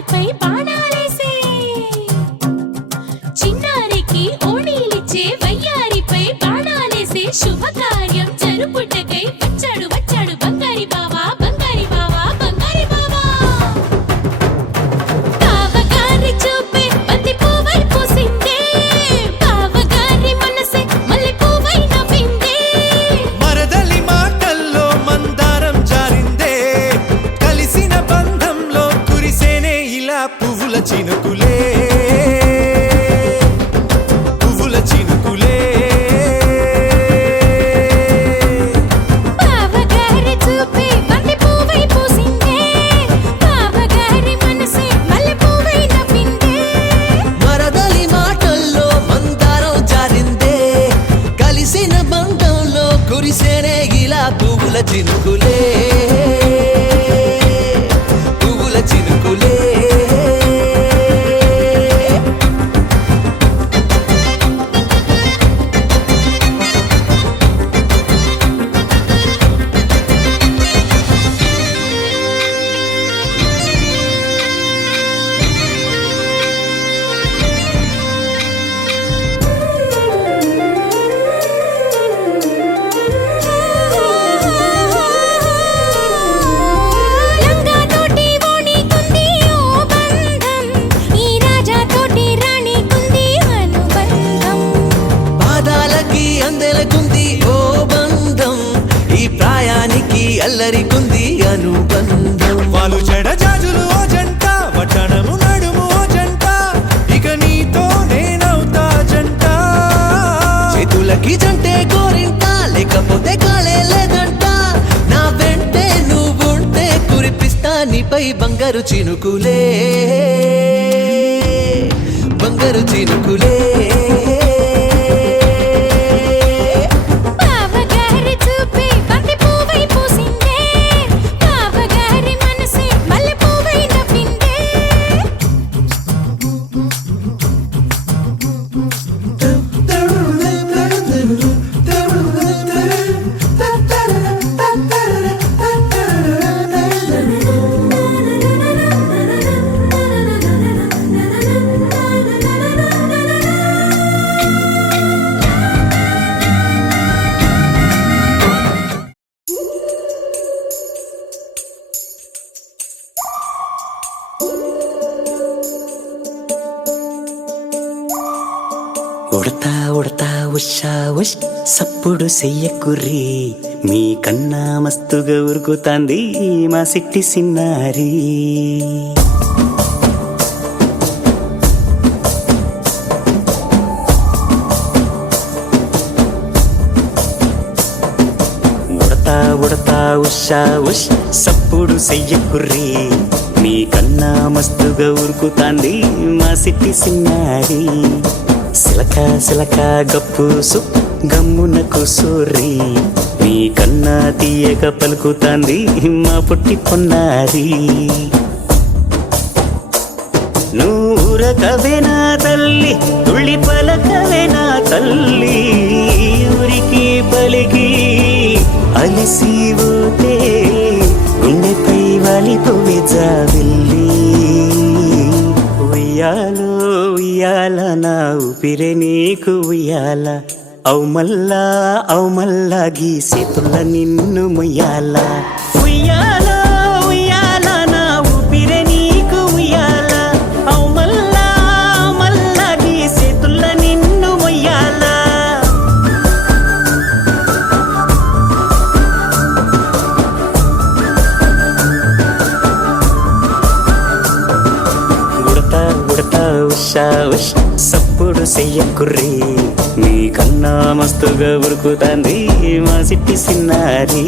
వయ్యారిపై బాణాలేసే చిన్నారికి ఓణీలిచ్చే వయ్యారిపై బాణాలేసే శుభకార్యం జరుపుటకై వచ్చాడు వచ్చాడు బంగారి బావా బంగారి బావా బంగారి బావా బావగారి చూపే బంతి పువ్వై పూసిందే బావగారి మనసే మల్లె పువ్వై నవ్విందే మరదలి మాటల్లో మందారం జారిందే కలిసిన బంధంలో కురిసేనే ఇలా పువ్వుల చినుకులే పువ్వుల చినుకులే బావగారి చూపే బంతి పువ్వై పూసిందే బావగారి మనసే మల్లె పువ్వై నవ్విందే మరదలి మాటల్లో మందారం జారిందే కలిసిన బంధంలో కురిసేనే ఇలా పువ్వుల చినుకులే పువ్వుల చినుకులే లంగాతోటి ఓణీకుంది ఓ బంధం ఈ రాజాతోటి రాణికుంది అనుబంధం పాదాలకి అందెలకుంది ఓ బంధం ఈ ప్రాయానికి అల్లరికుంది అనుబంధం వాళ్ళు చెడజాజులు ఓ జంట వటనము నడుము ఓ జంట ఇక నీతో నేనవుతా జంట చేతులకి జంటే గోరింట లేకపోతే కాలే లేదంట నా వెంటే నువ్వుంటే కురిపిస్తా నీపై బంగారు చినుకులే బంగారు చినుకులే బావగారి చూపే బంతి పువ్వై పూసిందే బావగారి మనసే మల్లె పువ్వై నవ్విందే ఉడతా ఉడతా ఉషా ఉష్ సప్పుడు చెయ్యకుర్రి మీ కన్నా మస్తుగా ఉరుకుతాంది మా సిట్టి సిన్నారి ఉడతా ఉడతా ఉషా ఉష్ సప్పుడు చెయ్యకుర్రి మీ కన్నా మస్తుగా ఉరుకుతాంది మా సిట్టి సిన్నారి సిలక సిలక గప్పు సు గమ్మున కూసూరి నీ కన్నా తీయక పలుకుతాంది మా పుట్టి పొన్నారి నూరకవేనా తల్లి తుళ్ళి పలకవేనా తల్లి ఊరికి పలికి అలిసి పోతే గుండెపై వాలిపోవే జాబిల్లి ఉయ్యాలో ఉయ్యాల నా ఊపిరే నీకు ఉయ్యాల అవు మల్లా గీసేతుల్ల నిన్ను ముయ్యాల ఉయ్యాల ఉయ్యాల నా ఊపిరే నీకు ఉయ్యాల అవు మల్లా గీసేతుల్ల నిన్ను ముయ్యాల ఉడతా ఉషా ఉష్ సప్పుడు చెయ్యకుర్రి మీ కన్నా మస్తుగా ఉరుకుతాంది మా సిట్టి సిన్నారి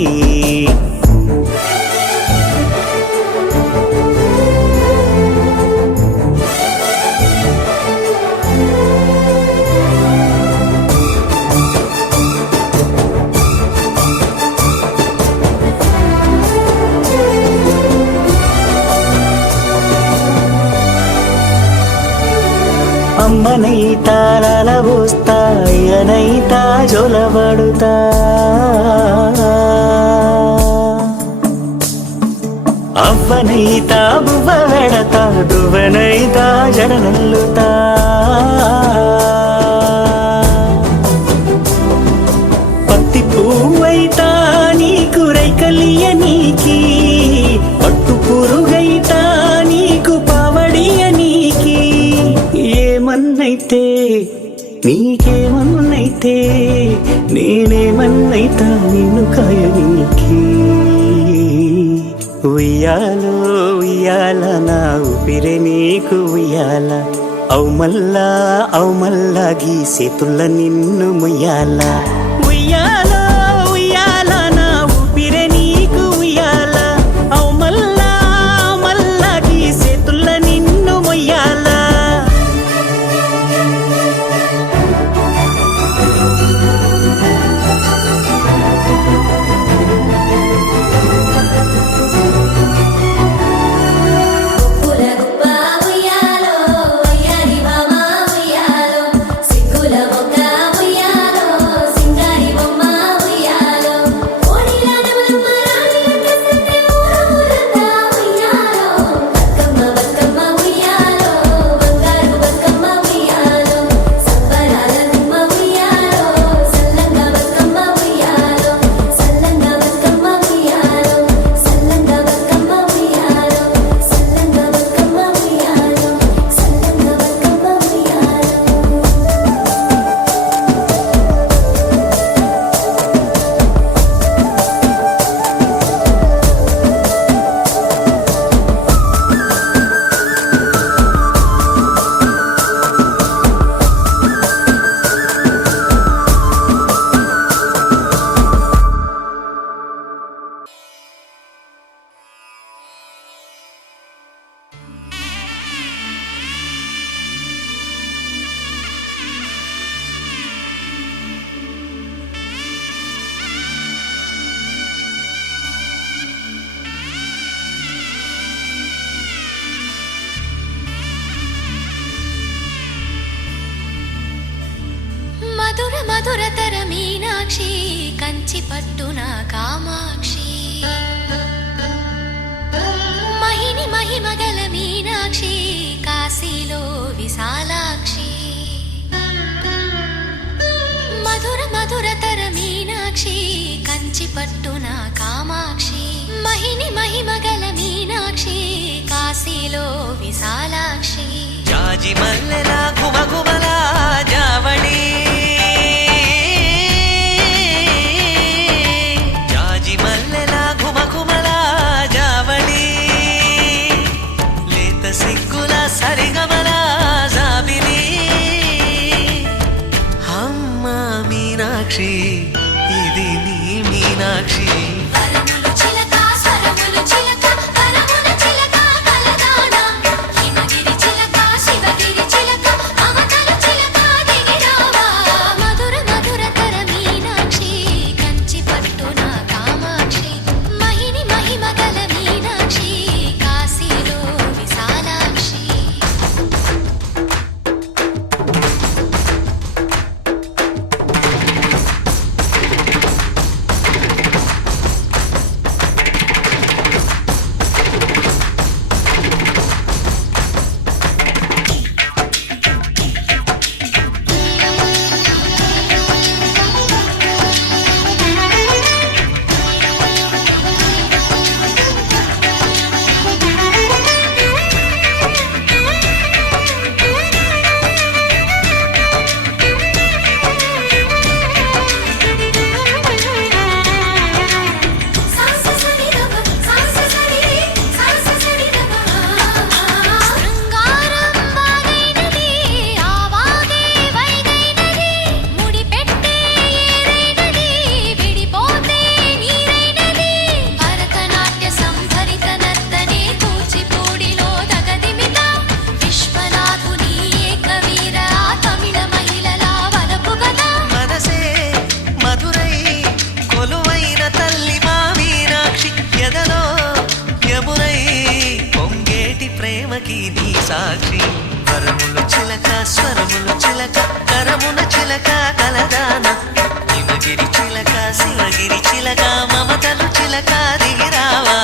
అమ్మనైతా లలబోస్తా అయ్యనైతా జొలబడుతా అవ్వనైతా బువ్వ వెడతా నీకేమన్నైతే నీకేమన్నైతే నేనేమన్నైతా నిన్ను కాయనీకి ఉయ్యాలో ఉయ్యాల నా ఊపిరే నీకు ఉయ్యాల అవు మల్లా గీసేతుల్ల నిన్ను ముయ్యాల ఉయ్యాల ఉయ్యాల నా ఊపిరే నీకు ఉయ్యాల అవు మల్లా గీసేతుల్ల నిన్ను ముయ్యాల గుప్పుల గుప్ప ఉయ్యాలో అయ్యారి మామ ఉయ్యాలో సిగ్గుల మొక్క ఉయ్యాలో సింగారి బొమ్మ ఉయ్యాలో ఓడిల నవలమ్మ రాణి కసంతే ఊరూరంతా ఉయ్యాలో బతుకమ్మ ఉయ్యాలో బంగారు బతుకమ్మ ఉయ్యాలో సంబరాల గుమ్మ ఉయ్యాలో సల్లంగా బతుకమ్మ ఉయ్యాలో సల్లంగా బతుకమ్మ ఉయ్యాలో సల్లంగా బతుకమ్మ ఉయ్యాలో సల్లంగా బతుకమ్మ ఉయ్యాలో సల్లంగా బతుకమ్మ ఉయ్యాలో మధుర మధురతర మీనాక్షి కంచి పట్టున కామాక్షి మహిని మహిమగల మీనాక్షి కాశీలో విశాలాక్షి మధుర మధురతర మీనాక్షి కంచి పట్టున కామాక్షి మహిని మహిమగల మీనాక్షి కాశీలో విశాలాక్షి జాజి మల్లెల గుమగుమల జావళి జాజి మల్లెల గుమగుమల జావళి లేత సిగ్గుల సరిగమల జాబిలి అమ్మ మీనాక్షి ఇది నీ మీనాక్షి వరములు చిలక స్వరములు చిలక కరమున చిలక కలదాన హిమగిరి చిలక శివగిరి చిలక మమతలు చిలక దిగిరావా మధుర మధురతర మీనాక్షి కంచి పట్టున కామాక్షి మహిని మహిమగల మీనాక్షి కాశీలో విశాలాక్షి శృంగారం వాగైనది ఆవాగే వైగైనది ముడిపెట్టే ఏరైనది విడిపోతే నీరైనది భరతనాట్య సంభరిత నర్తనే కూచిపూడిలో దగదిమిత విశ్వనాథుని ఏకవీర తమిళ మహిళల వలపు గద మనసే మధురై కొలువైన తల్లి మా మీనాక్షి ఎదలో యమునై పొంగేటి ప్రేమకి నీ సాక్షి వరములు చిలక స్వరములు చిలక కరమున చిలక కలదాన హిమగిరి చిలక శివగిరి చిలక మమతలు చిలక దిగిరావా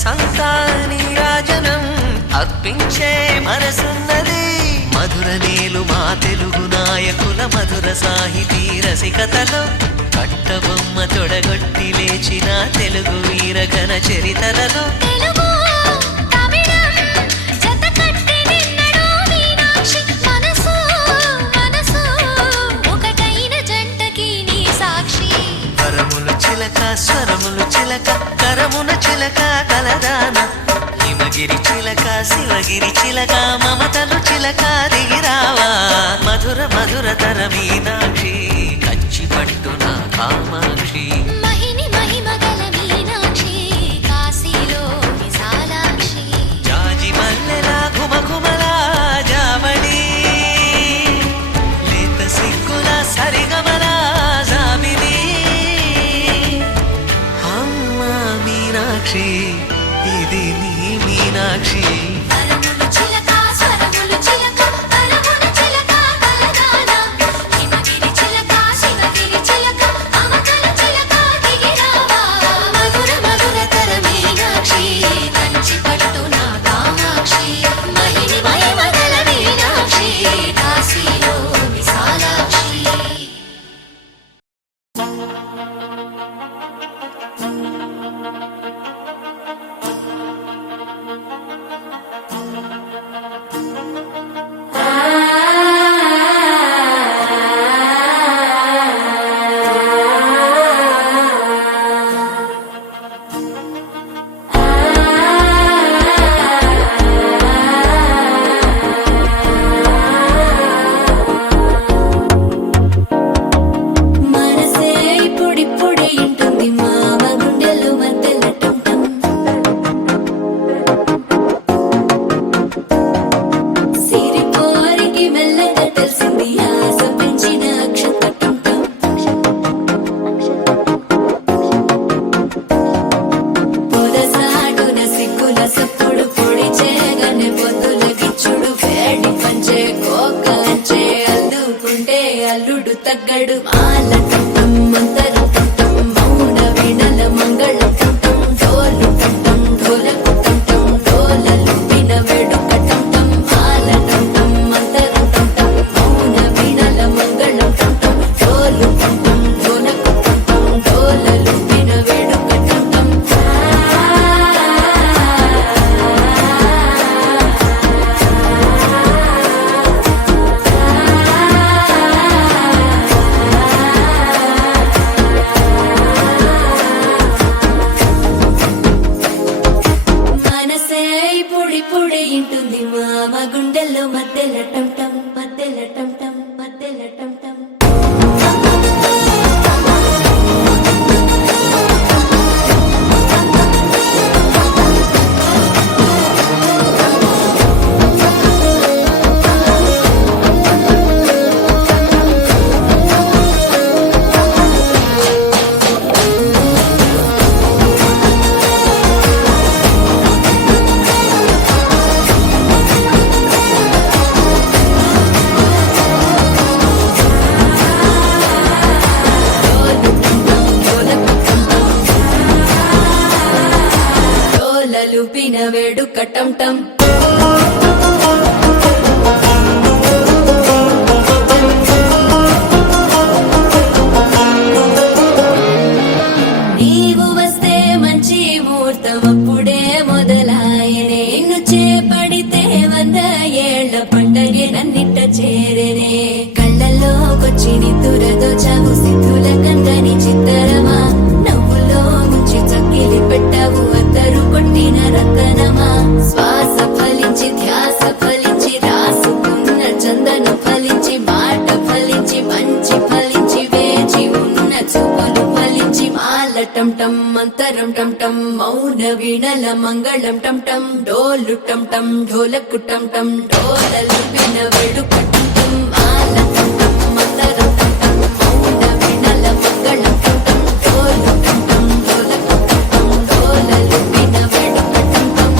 మనసంతా నీరాజనం అర్పించే మనసున్నది మధుర నేలు మా తెలుగు నాయకుల మధుర సాహితీ రసికతలో కట్టబొమ్మ తొడగొట్టి లేచిన తెలుగు వీరగణ చరితలలో తెలుగు తమిళం జతకట్టి నిన్నడో మీనాక్షి మనసు మనసు ఒకటైన జంటకి నీ సాక్షి వరములు చిలక స్వరములు చిలక కరమున చిలక కలదాన హిమగిరి చిలక శివగిరి చిలక మమతలు చిలక దిగిరావా మధుర మధుర తర మీనాక్షి కంచి పట్టున కామాక్షి మహిని మహిమగల మీనాక్షి కాశీలో విశాలాక్షి జాజి మల్లెల ఘుమఘుమల జావళి లేత సిగ్గుల సరిగమల జాబిలి అమ్మ మీనాక్షి ఇది నీ మీనాక్షి వరములు చిలక స్వరములు చిలక వరముల చిలక కలదాన హిమగిరి చిలక శివగిరి చిలక మమతల చిలక దిగిరావా మధుర మధుర తర మీనాక్షి కంచి పట్టున కామాక్షి మహిని మహిమగల మీనాక్షి కాశీలో విశాలాక్షి మనసే ఇప్పుడిప్పుడే ఇంటుంది మామ గుండెలు మధ్యలటం సిరిపోరికి మెల్లగా తెలిసింది ఆశ పెంచిన అక్షతటం పొదసాటున సిగ్గుల సప్పుడు పొడి చేయగానే పొద్దుల గిచ్చుడు వేడి పంచే కోకంచే అల్లుకుంటే అల్లుడు తగ్గడు మాల టంటం మంతరం టంటం మౌన వీణల మంగళం టంటం డోలు టంటం ఢోలకు టంటం డోలలు విన వేడుక టంటం మాల టంటం మంతరం టంటం మౌన వీణల మంగళం టంటం డోలు టంటం ఢోలకు టంటం డోలలు విన వేడుక టంటం మనసే ఇప్పుడిప్పుడే ఇంటుంది మామ గుండెల్లో మధ్యల టంటం మధ్యల టంటం మధ్యల టంటం డోలలు పిన వేడుక టంటం నీవు వస్తే మంచి ముహూర్తం అప్పుడే మొదలాయనే నిన్ను చేపడితే 100 ఏళ్ల పండగే నన్నిట్ట చేరేనే కళ్ళల్లోకొచ్చి నిద్దురదో చావు సిద్ధుల కందని చిత్తరమా నవ్వులో ముంచి చక్కిలి పెట్టావు అద్దరు కొట్టిన రతనమా శ్వాస ఫలించి ధ్యాస ఫలించి రాసుకున్న చందన ఫలించి మాట ఫలించి మంచి ఫలించి వేచి ఉన్న చూపులు ఫలించి మాల టంటం మంతరం టంటం మౌన వీణల మంగళం టంటం డోలు టంటం ఢోలకు టంటం డోలలు విన వేడుక టంటం మాల టంటం మంతరం టంటం మౌన వీణల మంగళం టంటం డోలు టంటం ఢోలకు టంటం డోలలు విన వేడుక టంటం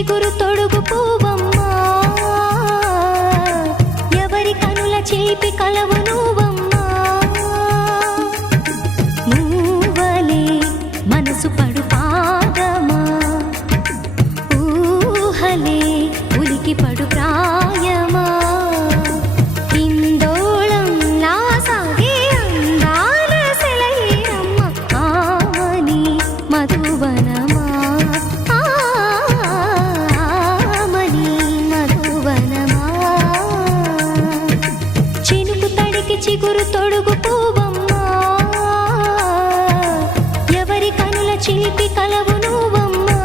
చిగురు తొడుగు పువ్వమ్మా ఎవరి కనుల చిలిపి కలవు నువ్వమ్మా మూవలే మనసు పడు పాదమా ఊహలే ఉలికి పడు ప్రాయమా ఇందోళంలా సాగే అందాల సెలయేరమ్మ ఆమని మధువనమా ఆమని మధువనమా చినుకు తడికి చిగురు తొడుగు పువ్వమ్మా ఎవరి కనుల చిలిపి కలవు నువ్వమ్మా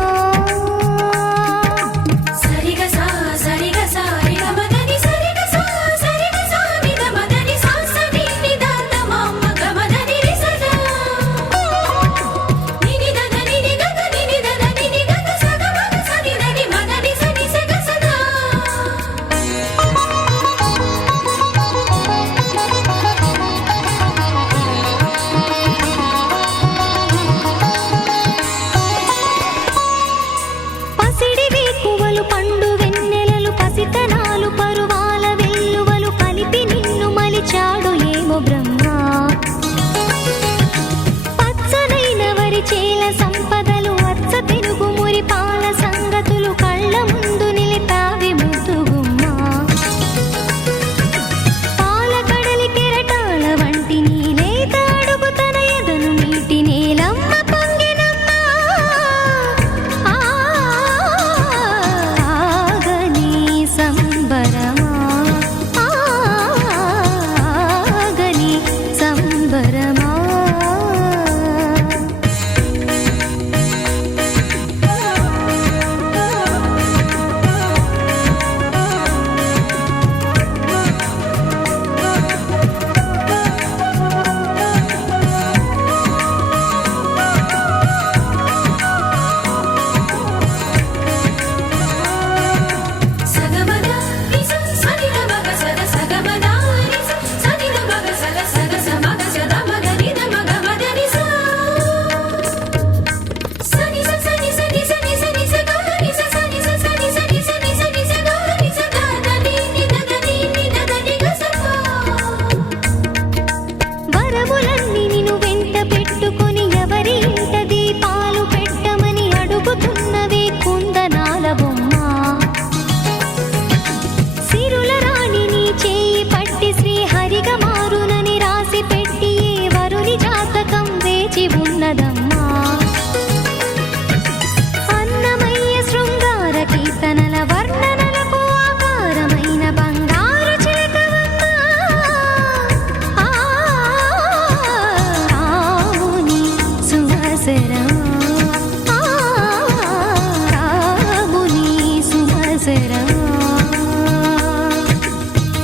సరిగా సా సరిగా సా రిగమదని సరిగా సా సరిగా సా నిగమదని సా సని నిదాన మమ్మ గమదని రిసదా నిని దదని నిగద నిని దదని నిగద సగ మగ సని దని మదని సని సగ సదా పసిడి వేకువలు పండు వెన్నెలలు పసితనాలు పరువాల వెల్లువలు కలిపి నిన్ను మలిచాడు ఏమో బ్రహ్మ పచ్చనైన వరి చేల సంపదలు అచ్చ పెరుగు మురి పాల సంగతులు కళ్ళ ముందు నిలిపావి ముద్దుగుమ్మా పాల కడలి కెరటాల వంటి నీలేత అడుగు తన ఎదను నీటి నేలమ్మ పొంగినమ్మా ఆగని సంబరమా ఆగని సంబరమా సగమద నిస సని మగ సగ సగమద నిస సని మగ సగ సగ సమగ సద మగ నిద మగ మదని సా సని స సని సని సని సని స గ నిస సని స సని సని సని సని స గ నిస ద దని ని దని గ సపా వరములన్నీ నిన్ను వెంట పెట్టుకొని ఎవరి ఇంట దీపాలు పెట్టమని అడుగుతున్నవే కుందనాల బొమ్మ సిరుల రాణి నీ చేయి పట్టి శ్రీహరిగా మారునని రాసి పెట్టి ఏ వరుని జాతకం వేచి ఉన్నదమ్మా అన్నమయ్య శృంగార కీర్తనల వర్ణనలకు ఆకారమైన బంగారు చిలకవమ్మా రాముని సుమసరమా రాముని సుమసరమా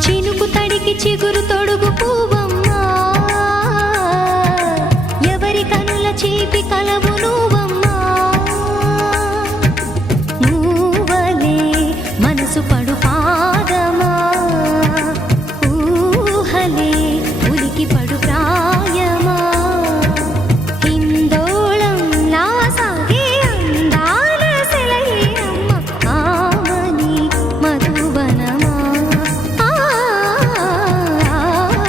చినుకు తడికి చిగురు తొడుగు పువ్వమ్మా ఎవరి కనుల చిలిపి కలవు నువ్వమ్మా మూవలే మనసు పడు పాదమా ఊహలే ఉలికి పడు ప్రాయమా ఇందోళంలా సాగే అందాల సెలయేరమ్మ ఆమని మధువనమా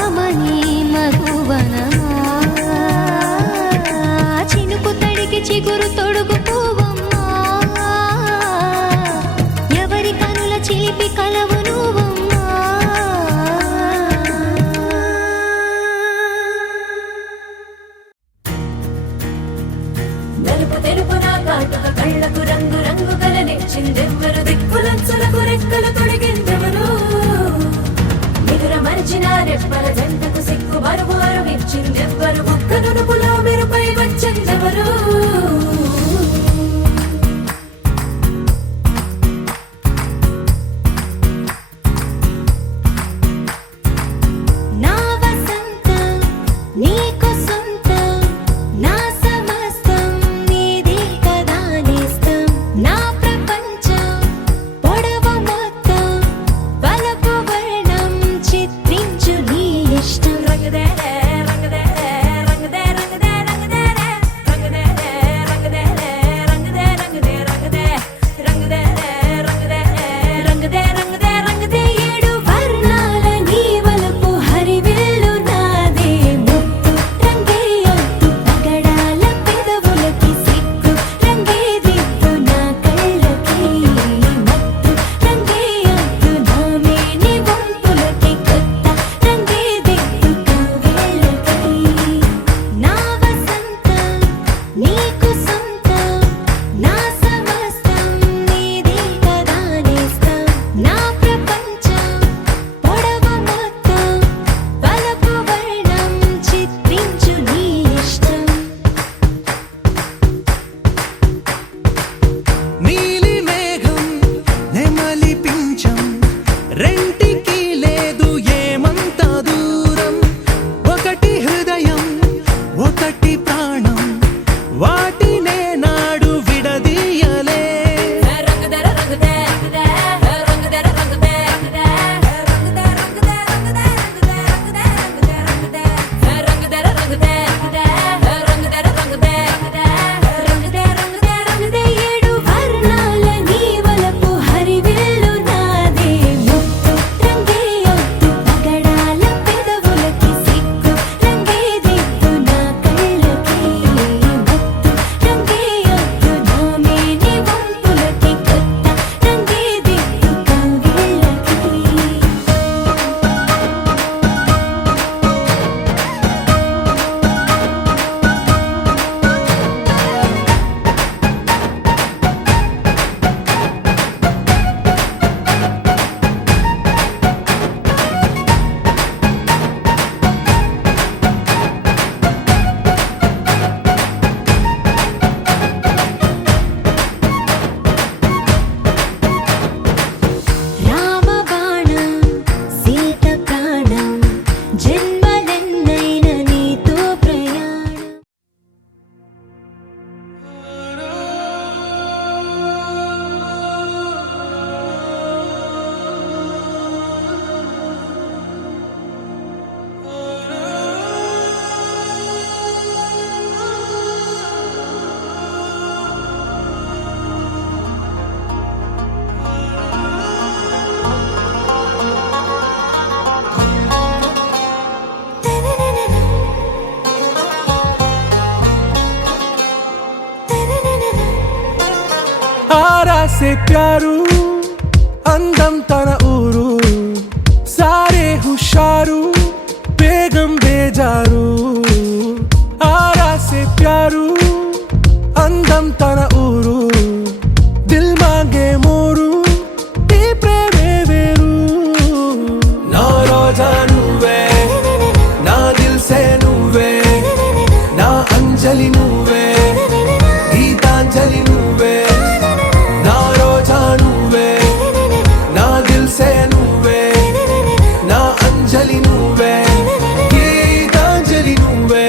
ఆమని మధువనమా చినుకు తడికి చిగురు తొడుగు పువ్వమ్మా ఎవరి కనుల చిలిపి కలవు నువ్వమ్మా నలుపు తెలుపు నా కాటుక కళ్ళకు రంగు రంగు కలనిచ్చిందెవ్వరు దిక్కులంచులకు రెక్కలు తొడిగిందెవరు నిదుర మరిచిన రెప్పల జంటకు సిగ్గు బరువు అరువిచ్చిందెవ్వరు ఒక్క నునుపులో మెరుపై వచ్చిందెవరు నా వసంతం నీకు సొంతం నా సమస్తం నీది కదా నేస్తం నా ప్రపంచం పొడవు మొత్తం వలపు వర్ణం చిత్రించు నీ ఇష్టం రంగదే రంగదే జన్మలెన్నైన నీతో ప్రయాణం. आरा से प्यारू అందం తన ఊరు సారే హుషారు బేగం బేజారు ఆరా సే ప్యారు అందం తన ఊరు దిల్ మాంగే మోరు ఈ ప్రేమే వేరు నా రోజా నువ్వే నా దిల్ సే నువ్వే నా అంజలి నువ్వే గీతాంజలి నువ్వే నా రోజా నువ్వే నా దిల్ సే నువ్వే నా అంజలి నువ్వే గీతాంజలి నువ్వే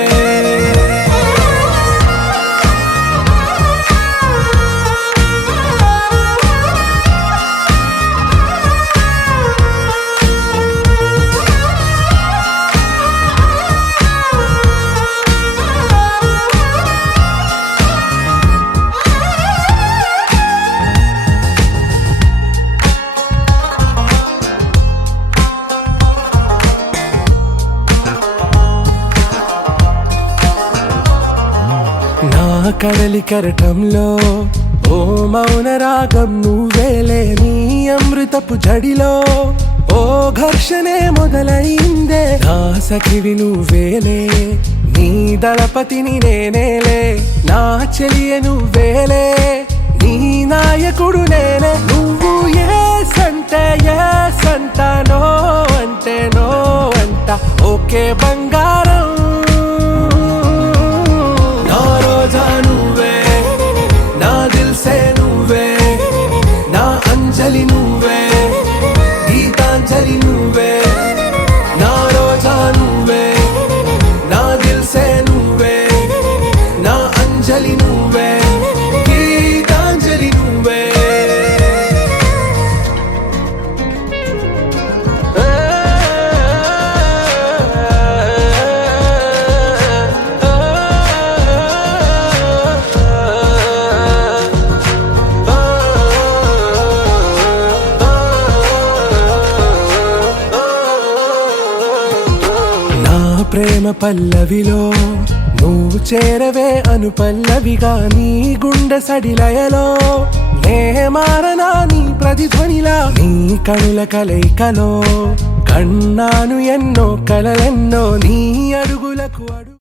నా కడలి కరటంలో ఓ మౌన రాగం నువ్వేలే నీ అమృతపు జడిలో ఓ ఘర్షణే మొదలైందే నా సఖివి నువ్వేలే నీ దళపతిని నేనేలే నా చెలియ నువ్వేలే నీ నాయకుడు నేనే నువ్వు ఏ సంట నో అంటే నో అంట ఓకే బంగారం నా రోజా నువ్వే నా దిల్ సే నువ్వే నా అంజలి నువ్వే గీతాంజలి నువ్వే నా రోజా నువ్వే నా దిల్ సే నువ్వే నా అంజలి నువ్వే గీతాంజలి నువ్వే ప్రేమ పల్లవిలో నువ్వు చేరవే అను పల్లవిగా నీ గుండె సడిలయలో నే మారనా నీ ప్రతిధ్వనిలా నీ కనుల కలయికలో కన్నాను ఎన్నో కలలెన్నో నీ అడుగులకు అడుగు